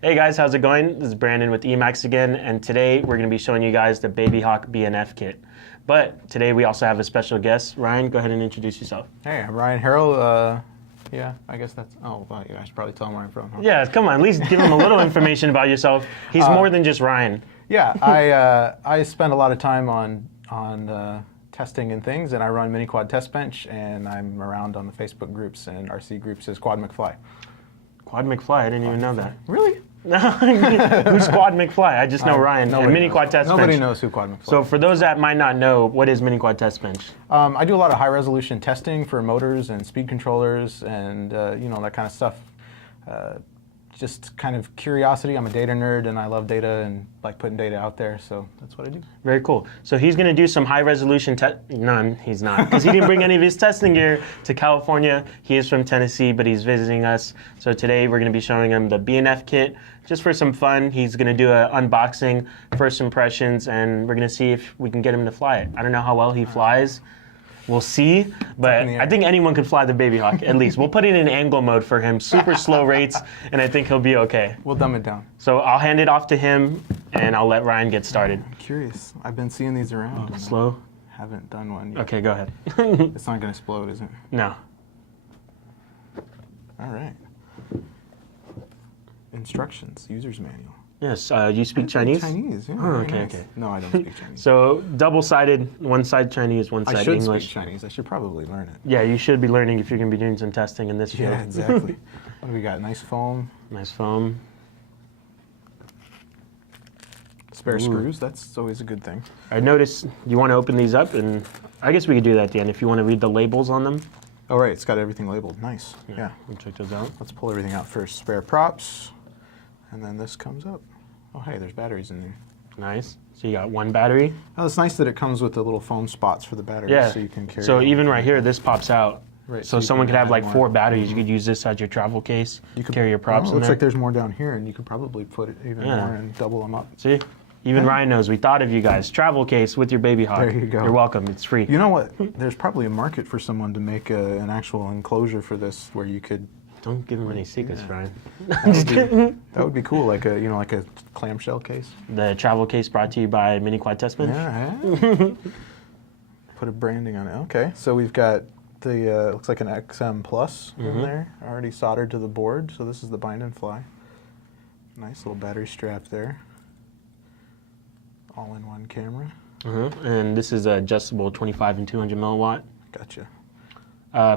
Hey guys, how's it going? This is Brandon with EMAX again, and today we're going to be showing you guys the Babyhawk BNF kit. But today we also have a special guest. Ryan, go ahead and introduce yourself. Hey, I'm Ryan Harrell. Yeah, I guess that's, well, I should probably tell him where I'm from, huh? Yeah, come on, at least give him a little information about yourself. He's more than just Ryan. Yeah, I spend a lot of time on testing and things, and I run MiniQuadTestBench, and I'm around on the Facebook groups and RC groups as Quad McFly. Quad McFly, I didn't even know that. Really? No, who's Quad McFly? I just know Ryan and MiniQuadTestBench. Nobody knows who Quad McFly is. So for those that might not know, what is MiniQuadTestBench? I do a lot of high-resolution testing for motors and speed controllers and you know, that kind of stuff. Just kind of curiosity. I'm a data nerd, and I love data and like putting data out there, so that's what I do. Very cool. So he's going to do some high-resolution None, he's not, because he didn't bring any of his testing gear to California. He is from Tennessee, but he's visiting us. So today we're going to be showing him the BNF kit, just for some fun. He's going to do an unboxing, first impressions, and we're going to see if we can get him to fly it. I don't know how well he flies. We'll see, but I think anyone can fly the Babyhawk, at least. We'll put it in angle mode for him, super slow rates, and I think he'll be okay. We'll dumb it down. So I'll hand it off to him, and I'll let Ryan get started. I'm curious. I've been seeing these around. Slow? Haven't done one yet. Okay, go ahead. It's not going to explode, is it? No. All right. Instructions, user's manual. Yes, you speak Chinese? Chinese, yeah. Oh, okay, okay. No, I don't speak Chinese. So double-sided, one side Chinese, one side English. I should speak Chinese. I should probably learn it. Yeah, you should be learning if you're going to be doing some testing in this field. Yeah, exactly. What do we got? Nice foam. Nice foam. Spare screws. That's always a good thing. I noticed you want to open these up, and I guess we could do that at the end if you want to read the labels on them. Oh, right. It's got everything labeled. Nice. Yeah. We'll check those out. Let's pull everything out first. Spare props. And then this comes up. Oh, hey, there's batteries in there. Nice. So you got one battery. Oh, it's nice that it comes with the little foam spots for the batteries, Yeah. so you can carry. So even right here, this pops out. Right. So someone could have like 4 batteries. You could use this as your travel case. You could carry your props in looks there. like there's more down here, and you could probably put it even more and double them up. See? Even Ryan knows. We thought of you guys. Travel case with your Babyhawk. There you go. You're welcome. It's free. You know what? There's probably a market for someone to make an actual enclosure for this, where you could. Don't give him any secrets, Ryan. That would be cool, like a like a clamshell case. The travel case brought to you by MiniQuadTestBench. Yeah. Put a branding on it. Okay, so we've got the looks like an XM Plus in there, already soldered to the board. So this is the bind and fly. Nice little battery strap there. All-in-one camera. And this is adjustable 25 and 200 milliwatt. Gotcha.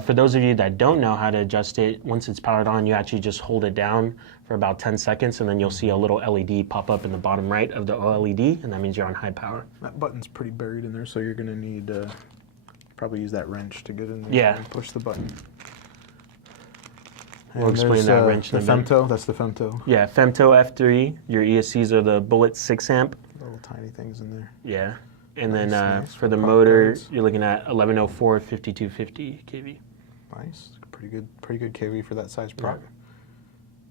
For those of you that don't know how to adjust it, once it's powered on, you actually just hold it down for about 10 seconds, and then you'll see a little LED pop up in the bottom right of the OLED, and that means you're on high power. That button's pretty buried in there, so you're going to need probably use that wrench to get in there. Yeah. And push the button. We'll explain that wrench in a bit. Femto, that's the Femto. Yeah, Femto F3. Your ESCs are the Bullet 6 amp. Little tiny things in there. Yeah. And then Nice. for the motor, you're looking at 1104 5250 kV. Nice, pretty good kV for that size prop. Yeah.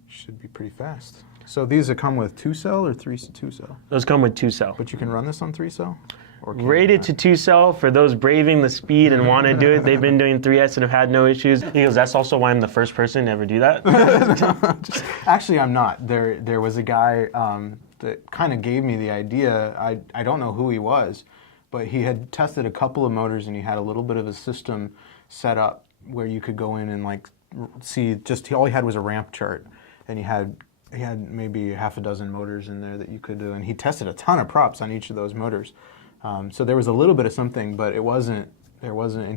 Should be pretty fast. So these come with 2-cell or 2-cell? Those come with 2-cell. But you can run this on 3-cell? Rated to 2-cell for those braving the speed and want to do it. They've been doing 3S and have had no issues. He goes, that's also why I'm the first person to ever do that. Actually, I'm not. There was a guy that kind of gave me the idea. I don't know who he was, but he had tested a couple of motors, and he had a little bit of a system set up where you could go in and like see, all he had was a ramp chart, and he had maybe half a dozen motors in there that you could do, and he tested a ton of props on each of those motors. So there was a little bit of something, but and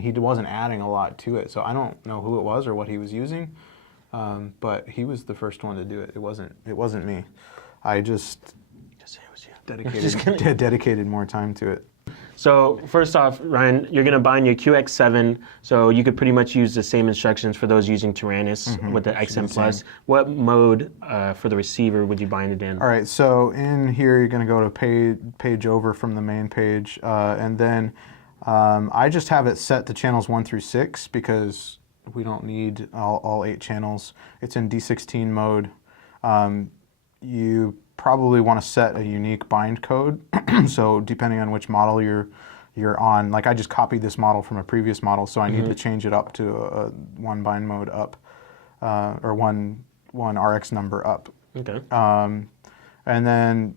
he wasn't adding a lot to it. So I don't know who it was or what he was using, but he was the first one to do it. It wasn't me. I just dedicated more time to it. So first off, Ryan, you're going to bind your QX7, so you could pretty much use the same instructions for those using Tyrannus with the XM Plus. What mode for the receiver would you bind it in? All right, so in here you're going to go to page over from the main page, and then I just have it set to channels 1 through 6 because we don't need all 8 channels. It's in D16 mode. You probably want to set a unique bind code. So depending on which model you're on, like I just copied this model from a previous model, so I need to change it up to a one bind mode up, or one RX number up. Okay. And then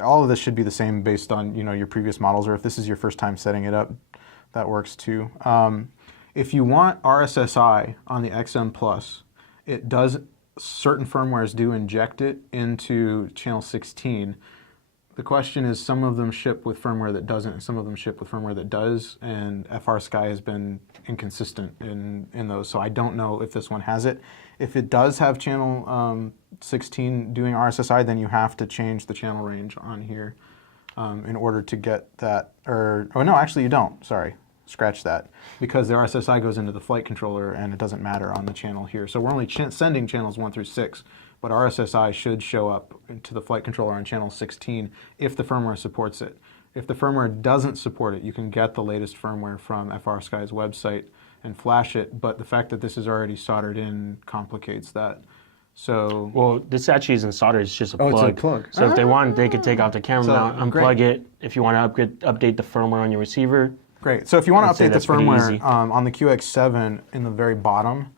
all of this should be the same based on your previous models, or if this is your first time setting it up, that works too. If you want RSSI on the XM Plus, it does, certain firmwares do inject it into channel 16. The question is, some of them ship with firmware that doesn't, and some of them ship with firmware that does, and FrSky has been inconsistent in those, so I don't know if this one has it. If it does have channel 16 doing RSSI, then you have to change the channel range on here in order to get that, oh no, actually you don't, sorry. Scratch that, because the RSSI goes into the flight controller and it doesn't matter on the channel here. So we're only sending channels 1 through 6, but RSSI should show up to the flight controller on channel 16 if the firmware supports it. If the firmware doesn't support it, you can get the latest firmware from FrSky's website and flash it, but the fact that this is already soldered in complicates that. So, well, this actually isn't soldered, it's just a plug. Oh, it's a plug. So if they want, they could take off the camera mount, unplug great. it. If you want to update the firmware on your receiver. Great. So if you want to update the that's pretty firmware easy. on the QX7, in the very bottom,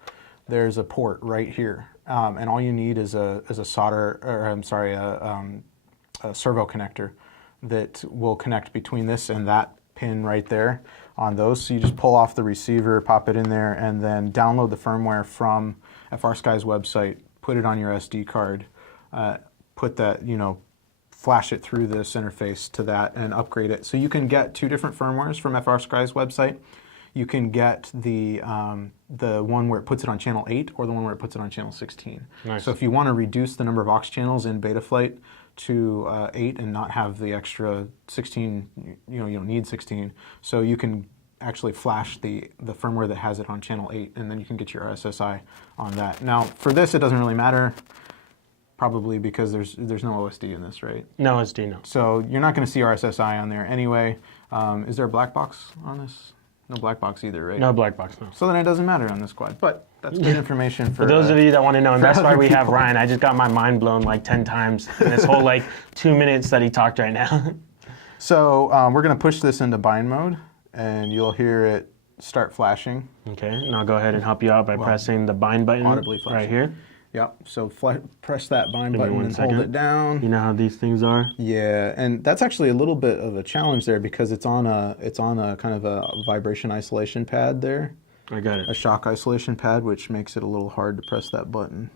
there's a port right here, and all you need is a solder, or I'm sorry, a servo connector that will connect between this and that pin right there on those. So you just pull off the receiver, pop it in there, and then download the firmware from FrSky's website, put it on your SD card, put that, flash it through this interface to that and upgrade it. So you can get 2 different firmwares from FrSky's website. You can get the one where it puts it on channel 8 or the one where it puts it on channel 16. Nice. So if you want to reduce the number of aux channels in Betaflight to 8 and not have the extra 16, you don't need 16. So you can actually flash the firmware that has it on channel 8, and then you can get your RSSI on that. Now, for this, it doesn't really matter. Probably because there's no OSD in this, right? No SD, no. So you're not going to see RSSI on there anyway. Is there a black box on this? No black box either, right? No black box, no. So then it doesn't matter on this quad. But that's good information for those of you that want to know, and that's why other we have people. Ryan. I just got my mind blown like 10 times in this whole 2 minutes that he talked right now. So we're going to push this into bind mode, and you'll hear it start flashing. Okay, and I'll go ahead and help you out by pressing the bind button audibly flashing. right here. Yep. So press that bind Give me button 1 and second. hold it down. You know how these things are? Yeah, and that's actually a little bit of a challenge there because it's on a kind of a vibration isolation pad there, I got a it. shock isolation pad, which makes it a little hard to press that button.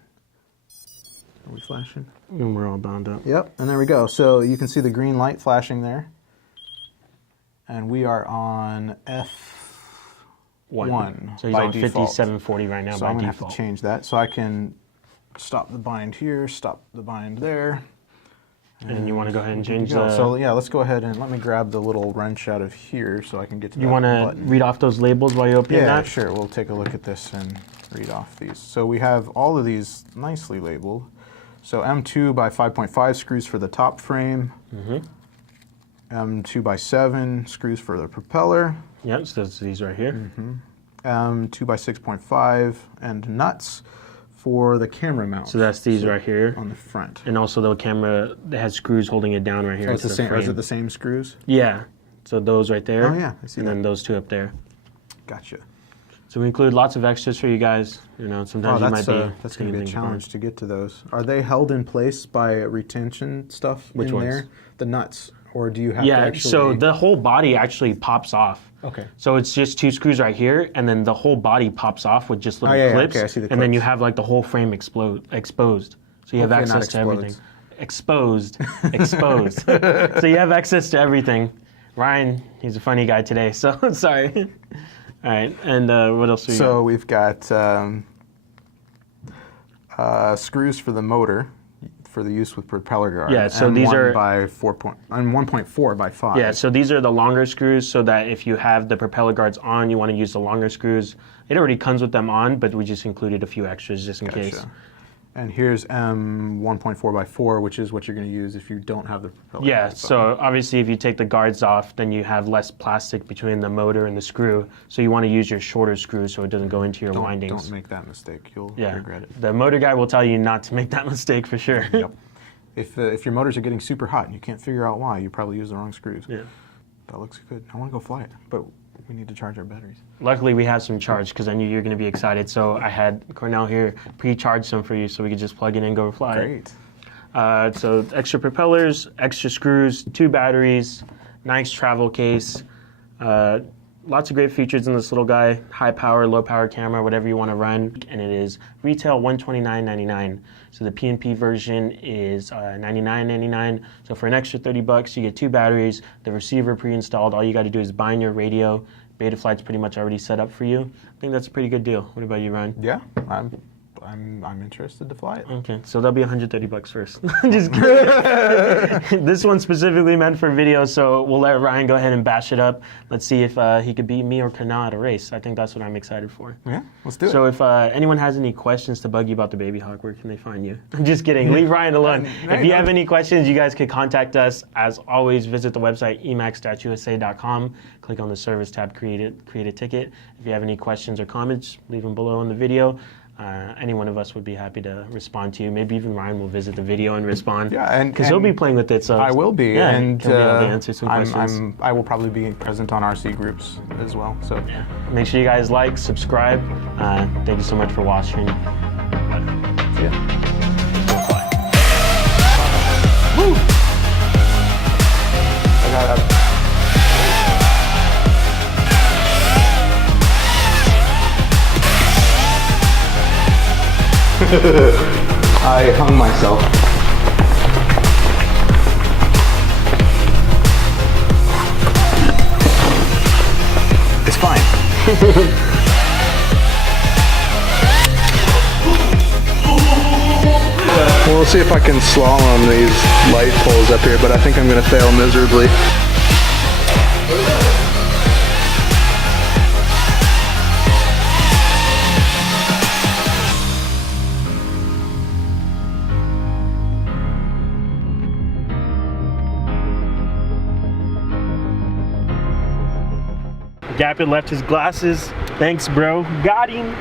Are we flashing? And we're all bound up. Yep, and there we go. So you can see the green light flashing there, and we are on F1 So he's by on default. 5740 right now So by I'm gonna default. have to change that. So I can stop the bind here, stop the bind there. And you want to go ahead and Good to change go. the... So yeah, let's go ahead and let me grab the little wrench out of here so I can get to you that want to button. read off those labels while you open Yeah, that? sure. We'll take a look at this and read off these. So we have all of these nicely labeled. So M2 by 5.5 screws for the top frame. M2 by 7 screws for the propeller. Yep, so that's these right here. M2 by 6.5 and nuts for the camera mount. So that's these right here. on the front. And also the camera that has screws holding it down right here. So it's the same. frame. Is it the same screws? Yeah. So those right there. Oh, yeah, I see And that. then those 2 up there. Gotcha. So we include lots of extras for you guys. Sometimes you might be that's going to be a things challenge apart. to get to those. Are they held in place by retention stuff Which in ones? there? The nuts, or do you have to Yeah, actually? so the whole body actually pops off. Okay. So it's just 2 screws right here, and then the whole body pops off with just little yeah, clips. okay, I see the And then clips. you have the whole frame exposed. So you have Hopefully not access to everything. explodes. Exposed. So you have access to everything. Ryan, he's a funny guy today, so sorry. All right, and what else we got? So we've got screws for the motor for the use with propeller guard. Yeah, so and these 1 are- by 1.4 by 5. Yeah, so these are the longer screws so that if you have the propeller guards on, you want to use the longer screws. It already comes with them on, but we just included a few extras just in case. And here's M 1.4 by 4, which is what you're going to use if you don't have the propeller. Yeah, guard. so obviously if you take the guards off, then you have less plastic between the motor and the screw. So you want to use your shorter screw so it doesn't go into your windings. Don't make that mistake. You'll Yeah, regret it. the motor guy will tell you not to make that mistake for sure. Yep. If your motors are getting super hot and you can't figure out why, you probably use the wrong screws. Yeah. That looks good. I want to go fly it, but we need to charge our batteries. Luckily we have some charge because I knew you were going to be excited. So I had Cornell here pre-charge some for you so we could just plug it in and go fly. Great. So extra propellers, extra screws, 2 batteries, nice travel case. Lots of great features in this little guy. High power, low power camera, whatever you want to run. And it is retail $129.99. So the PNP version is $99.99. So for an extra $30, you get 2 batteries, the receiver pre-installed. All you got to do is bind your radio. Betaflight's pretty much already set up for you. I think that's a pretty good deal. What about you, Ryan? Yeah, I'm interested to fly it. Okay, so that'll be $130 first. Just kidding. This one's specifically meant for video, so we'll let Ryan go ahead and bash it up. Let's see if he could beat me or Kana at a race. I think that's what I'm excited for. Yeah, let's do it. So if anyone has any questions to bug you about the Babyhawk, where can they find you? I'm just kidding. Leave Ryan alone. If you have any questions, you guys could contact us. As always, visit the website emax.usa.com. Click on the service tab, create a ticket. If you have any questions or comments, leave them below in the video. Any one of us would be happy to respond to you. Maybe even Ryan will visit the video and respond. Yeah, and because he'll be playing with it. So I will be, yeah, and he'll be able to answer some questions. I will probably be present on RC groups as well. So yeah. Make sure you guys like, subscribe. Thank you so much for watching. yeah. Woo! I got I hung myself. It's fine. We'll see if I can slalom these light poles up here, but I think I'm going to fail miserably. Gapit left his glasses. Thanks, bro. Got him.